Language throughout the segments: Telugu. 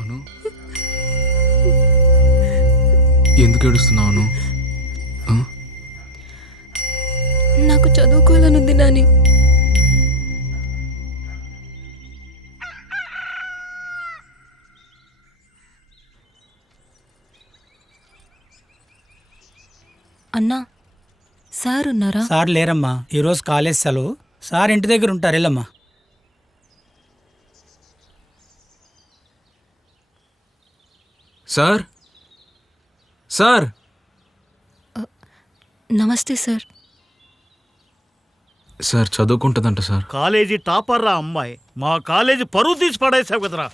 అను, ఎందుకు ఏడుస్తున్నావు? నాకు చదువుకోవాలనుంది నాని. అన్నా, సార్ ఉన్నారా? సార్ లేరమ్మా, ఈరోజు కాలేజ్ సెలవు. సార్ ఇంటి దగ్గర ఉంటారు, వెళ్ళమ్మా. సార్ సార్ నమస్తే సార్. సార్ చదువుకుంటుందంట సార్. కాలేజీ టాపర్ రా అమ్మాయి, మా కాలేజీ పరువు తీసి పడేసావు కదరా.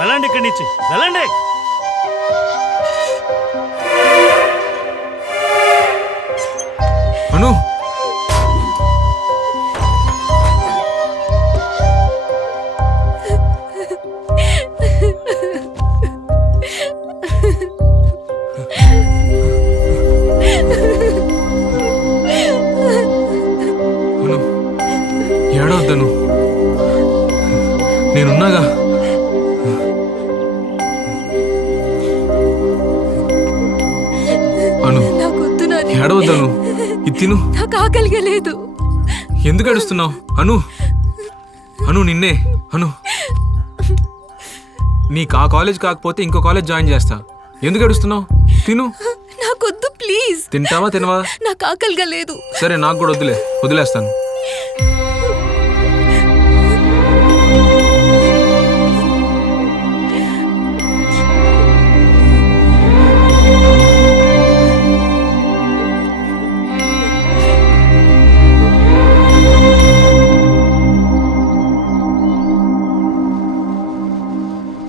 వెళ్ళండి ఇక్కడి నుంచి, వెళ్ళండి. అను, ఏడవద్దను, నేనున్నాగా. అను, ఏడవద్దను, ఇది తిను. నాకు ఆకలిగా లేదు. ఎందుకు ఏడుస్తున్నావు? అను, అను నిన్నే. అను, నీకు ఆ కాలేజ్ కాకపోతే ఇంకో కాలేజ్ జాయిన్ చేస్తా. ఎందుకు ఏడుస్తున్నావు? తిను. నాకొద్దు ప్లీజ్. తింటావా తినవా? నాకు ఆకలిగా లేదు. సరే, నాకు కూడా వద్దులే, వదిలేస్తాను.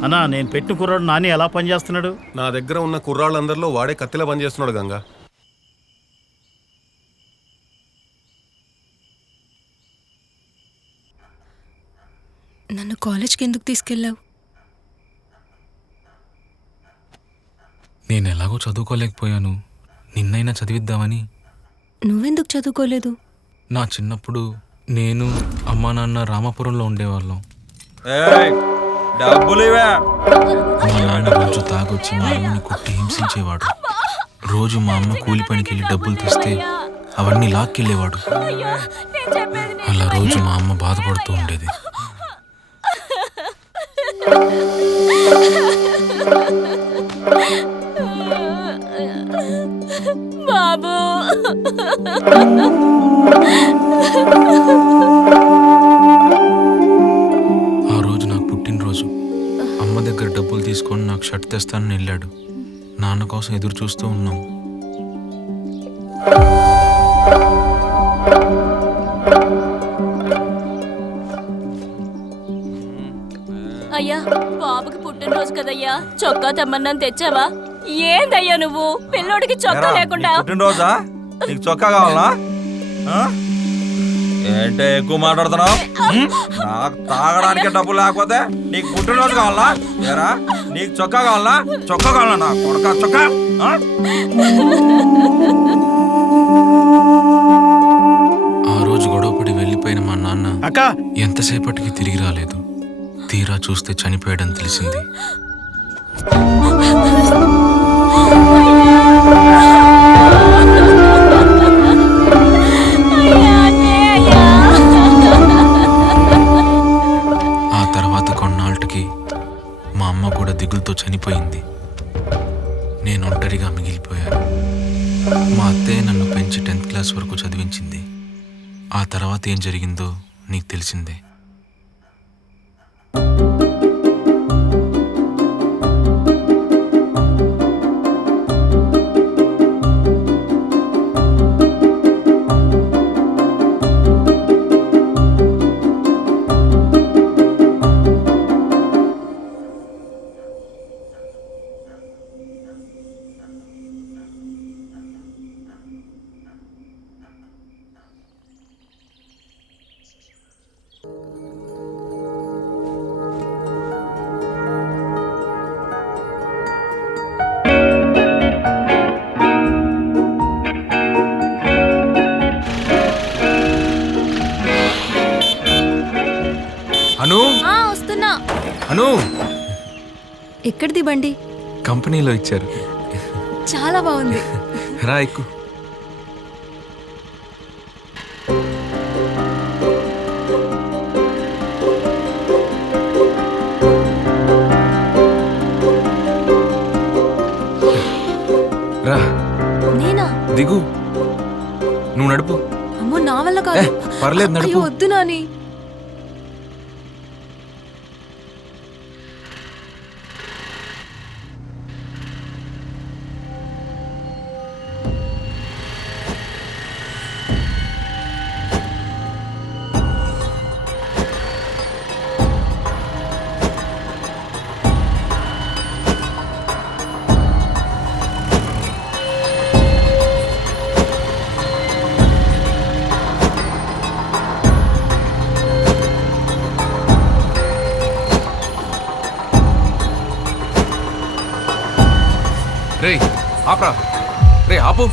అన్నా, నేను పెట్టిన కుర్రాడు నాని ఎలా పనిచేస్తున్నాడు? నా దగ్గర ఉన్న కుర్రాళ్ళందరిలో వాడే కత్తిలా పనిచేస్తున్నాడు గంగా. నన్ను కాలేజ్కి ఎందుకు తీసుకెళ్ళావు? నేను ఎలాగో చదువుకోలేకపోయాను, నిన్నైనా చదివిద్దామని. నువ్వెందుకు చదువుకోలేదు? నా చిన్నప్పుడు నేను అమ్మా నాన్న రామాపురంలో ఉండేవాళ్ళం. మా నాన్న రోజు తాగొచ్చి మా అమ్మని కొట్టి హింసించేవాడు. రోజు మా అమ్మ కూలి పనికి వెళ్ళి డబ్బులు తెస్తే అవన్నీ లాక్కెళ్ళేవాడు. అలా రోజు మా అమ్మ బాధపడుతూ ఉండేది. బాబు, ఆ రోజు నాకు పుట్టినరోజు. అమ్మ దగ్గర డబ్బులు తీసుకొని నాకు షర్ట్ తెస్తానని వెళ్ళాడు. నాన్న కోసం ఎదురు చూస్తూ ఉన్నాం. అయ్యా, బాబుకి పుట్టినరోజు కదయ్యా, చొక్కా తెమ్మన్నాను తెచ్చావా? ఏందయ్యా నువ్వు పిల్లోడికి చొక్కా లేకుండా? పుట్టినరోజా? నీకు చొక్కా కావాలా? ఏంటే ఎక్కువ మాట్లాడుతున్నావు? నాకు తాగడానికి డబ్బులు లేకపోతే నీకు పుట్టినరోజు కావాలా? ఏరా, నీకు చొక్కా కావాలా? చొక్కా కావాలా? నా కొడుకా చొక్కా? ఆ రోజు గొడవపడి వెళ్ళిపోయిన మా నాన్న అక్క, ఎంతసేపటికి తిరిగి రాలేదు. తీరా చూస్తే చనిపోయాడని తెలిసింది. ఆ తర్వాత కొన్నాళ్ళకి మా అమ్మ కూడా దిగులుతో చనిపోయింది. నేను ఒంటరిగా మిగిలిపోయాను. మా అత్తయ్య నన్ను పెంచి 10th క్లాస్ వరకు చదివించింది. ఆ తర్వాత ఏం జరిగిందో నీకు తెలిసిందే. అను ఎక్కడిది బండి? కంపెనీలో ఇచ్చారు. చాలా బాగుంది. రా ఎక్కు. రా నేనా? దిగు. నువ్వు నడుపు. అమ్మో నా వల్ల కాదు. పర్లేదు, నడుపు. అయ్యో వద్దు నాని. రే ఆపరా. రే ఆపు.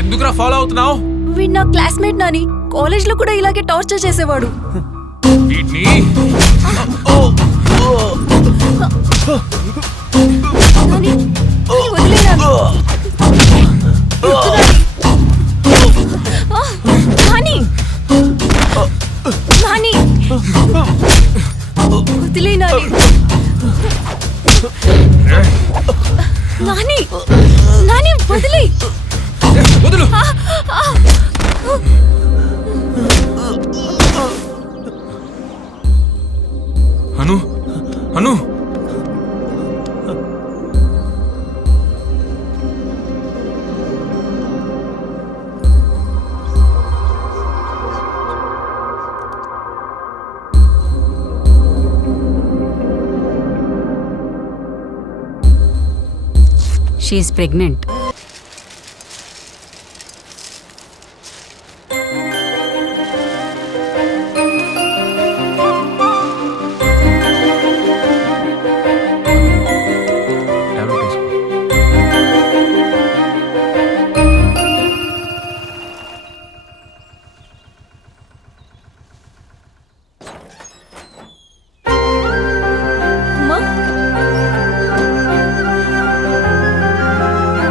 ఎందుకురా ఫాలో అవుతున్నావు? వీడు నా క్లాస్మేట్ నాని. కాలేజ్ లో కూడా ఇలాగే టార్చర్ చేసేవాడు. వీటిని నాని, వదిలేయ్ నాని. వద్దు నాని. నాని. వదిలేయ్ నాని. నాని. నాని వదిలేయ్. వదులు. అను అను She is pregnant.